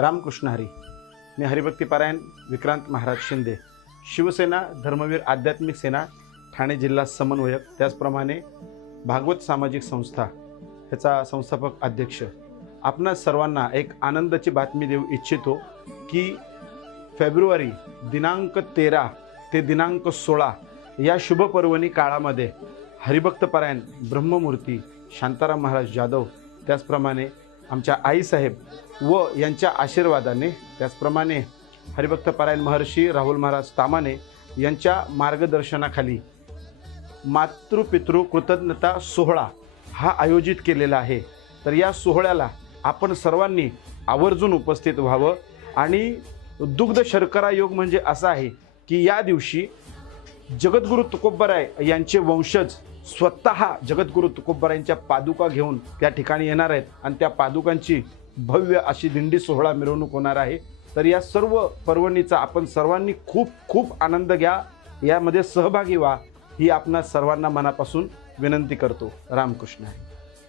रामकृष्ण हरी. मी हरिभक्तीपारायण विक्रांत महाराज शिंदे. शिवसेना धर्मवीर आध्यात्मिक सेना ठाणे जिल्हा समन्वयक त्याचप्रमाणे भागवत सामाजिक संस्था ह्याचा संस्थापक अध्यक्ष. आपणा सर्वांना एक आनंदाची बातमी देऊ इच्छितो की फेब्रुवारी दिनांक तेरा ते दिनांक सोळा या शुभपर्वणी काळामध्ये हरिभक्तपरायण ब्रह्ममूर्ती शांताराम महाराज जाधव त्याचप्रमाणे आमच्या आईसाहेब व यांच्या आशीर्वादाने त्याचप्रमाणे हरिभक्तपरायण महर्षी राहुल महाराज तामाने यांच्या मार्गदर्शनाखाली मातृपितृ कृतज्ञता सोहळा हा आयोजित केलेला आहे. तर या सोहळ्याला आपण सर्वांनी आवर्जून उपस्थित व्हावं आणि दुग्ध शर्करा योग म्हणजे असा आहे की या दिवशी जगद्गुरू तुकोबराय यांचे वंशज स्वतः जगद्गुरू तुकोबरायांच्या पादुका घेऊन त्या ठिकाणी येणार आहेत. आणि त्या पादुकांची भव्य अशी दिंडी सोहळा मिरवणूक होणार आहे. तर या सर्व पर्वणीचा आपण सर्वांनी खूप खूप आनंद घ्या. यामध्ये सहभागी व्हा. ही आपणा सर्वांना मनापासून विनंती करतो. रामकृष्ण. आहे